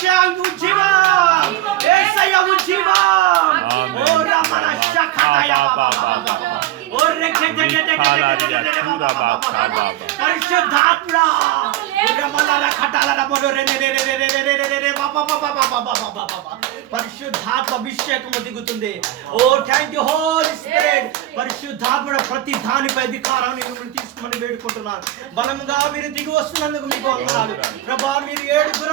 ఉజ్జీవం యేసయ్య ఉజ్జీవం ఓ రమణ శకటయ ఓ పరిశుద్ధాత్మ రమణ ఖటాల పరిశుద్ధాత్మ అభిషేకము దిగుతుంది. ఓ థ్యాంక్ యూ హోలీ స్పిరిట్. పరిశుద్ధాత్మ ప్రతి దానిపై అధికారాన్ని మిమ్మల్ని తీసుకోమని వేడుకుంటున్నాను. బలంగా మీరు దిగి వస్తున్నందుకు మీకు వందనాలు ప్రభా. మీరు 7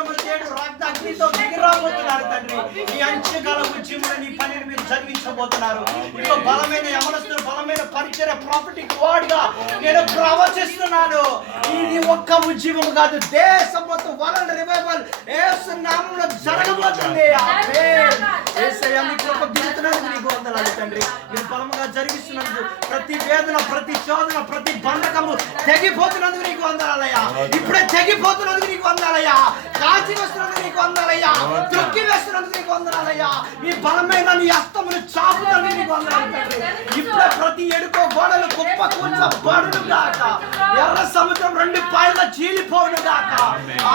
రక్త అగ్నితో దిగి రాబోతున్నారు తండ్రి. ఈ అంచెకాల ఉద్యమంలో నీ పనిని మీరు జరిగించబోతున్నారు. ఇంకో బలమైన యవనస్తులు బలమైన పరిచయ ప్రాపర్టీకి వాడిగా నేను ప్రవచిస్తున్నాను. ఇది ఒక్క ఉద్యమం కాదు, దేశం మొత్తం వరల్డ్ రివైవల్ యేసు నామములో జరగబోతుంది. యేసయ్య మీ కృప దిగుతున్నందుకు నీకు వందనాలు తండ్రి. మీరు బలముగా జరిగిస్తున్నందుకు ప్రతి వేదన ప్రతి శోధన ప్రతి బంధకము తెగిపోతున్నందుకు నీకు వందనాలయ్యా. ఇప్పుడే తెగిపోతున్నందుకు నీకు వందనాలయ్యా. కాచి వేస్తున్నందుకు నీకు వందనాలయ్యా. తొక్కి వేస్తున్నందుకు నీకు వందనాలయ్యా. మీ బలమైన నీ హస్తమును చాపుతానికి నీకు వందనాలు తండ్రి. ఇప్పుడే ప్రతి ఎడుకో గోడలు కుప్ప కూల్చబడును గాక. ఎర్ర సముద్రం 2 పాయలుగా చీలిపోవును గాక.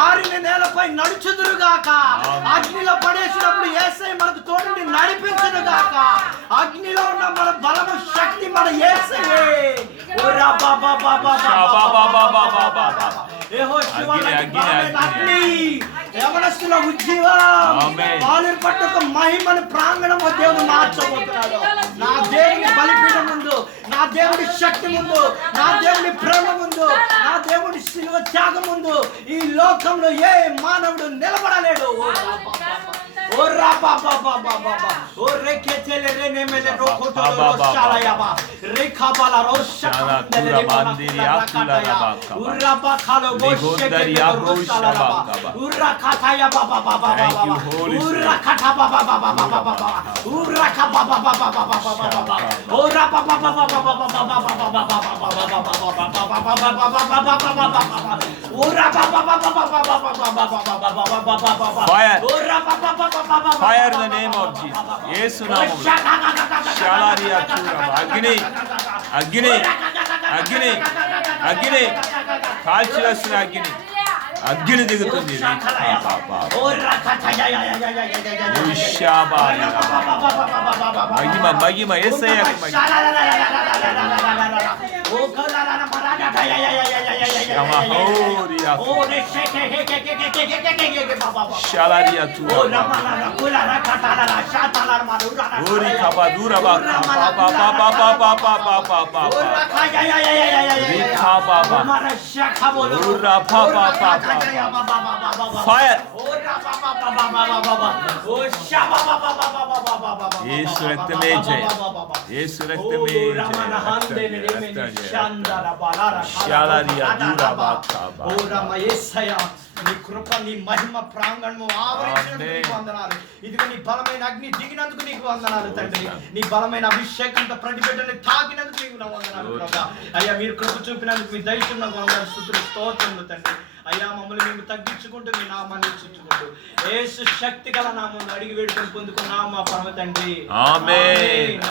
ఆరిన నేలపై నడుచుదురు గాక. అగ్నిలో పడేసినప్పుడు యేసయ్య మనకు తోడుండి నడిపించును గాక. అగ్నిలో ఉన్న మన బలము శక్తి మన యేసయ్యే. ఓరా బాబా బాబా బాబా యెహోషువ అగ్ని యవనస్తుల ఉజ్జీవం పాలు పట్టుక మహిమను ప్రాంగణము దేవుడు మార్చబోతున్నాడు. నా దేవుని బలిపీఠం ముందు, నా దేవుడి శక్తి ముందు, నా దేవుడి ప్రేమ ముందు, నా దేవుడి శిలువ త్యాగం ముందు ఈ లోకంలో ఏ మానవుడు నిలబడలేడు. ఓ రాబా బాబా బాబా ఓ రేకెచెలే రెనెమెలే రోకోటో రోషాలయాబా రేఖాబాల రోషాలా మందిరియా కులారాబా ఉర్రాబా ఖాలో గోషెకెరియా రోషాలాబా ఉర్రా ఖాతాయా బాబా బాబా బాబా ఉర్రా ఖాతా బాబా బాబా బాబా బాబా ఉర్రా ఖాబా బాబా బాబా బాబా బాబా ఓరా బాబా బాబా బాబా బాబా బాబా బాబా Fire in the name of Jesus. Yesu namu. Shalariya chura. Agni. Agni. Agni. Agni. Kalchi vasuna agni. అగ్ని దిగుతుంది. మహిమ మహిమ యేసయ్యకు మహిమ. షాలారియా తురా ఓరి కబా దూరా బా బా బా బా బా బా బా బా బా బా రిఖా బాబా ఓరా బా బా బా Fire! యేసు రక్తమే జయ. యేసు రక్తమే జయ. షాలారియా దూరా బాబా. నీ కృప నీ మహిమ ప్రాంగణము ఆవరించినందుకు నీకు వందనాలు. ఇదిగో నీ బలమైన అగ్ని దిగినందుకు నీకు వందనాలు తండ్రి. నీ బలమైన అభిషేకంతో ప్రతి బిడ్డని తాకినందుకు నీకు నా వందనాలు ప్రభా. అయ్యా మీరు కృప చూపినందుకు మీ దయచున్న వందనాలు స్తుతులు స్తోత్రములు తండ్రి. అయ్యా మమ్మల్ని మేము తగ్గించుకుంటూ మీ నామాన్ని హెచ్చించుకుంటూ యేసు శక్తి గల నామములో అడిగి వేడుకొని పొందుకున్నాము మా పరమ తండ్రి. ఆమేన్.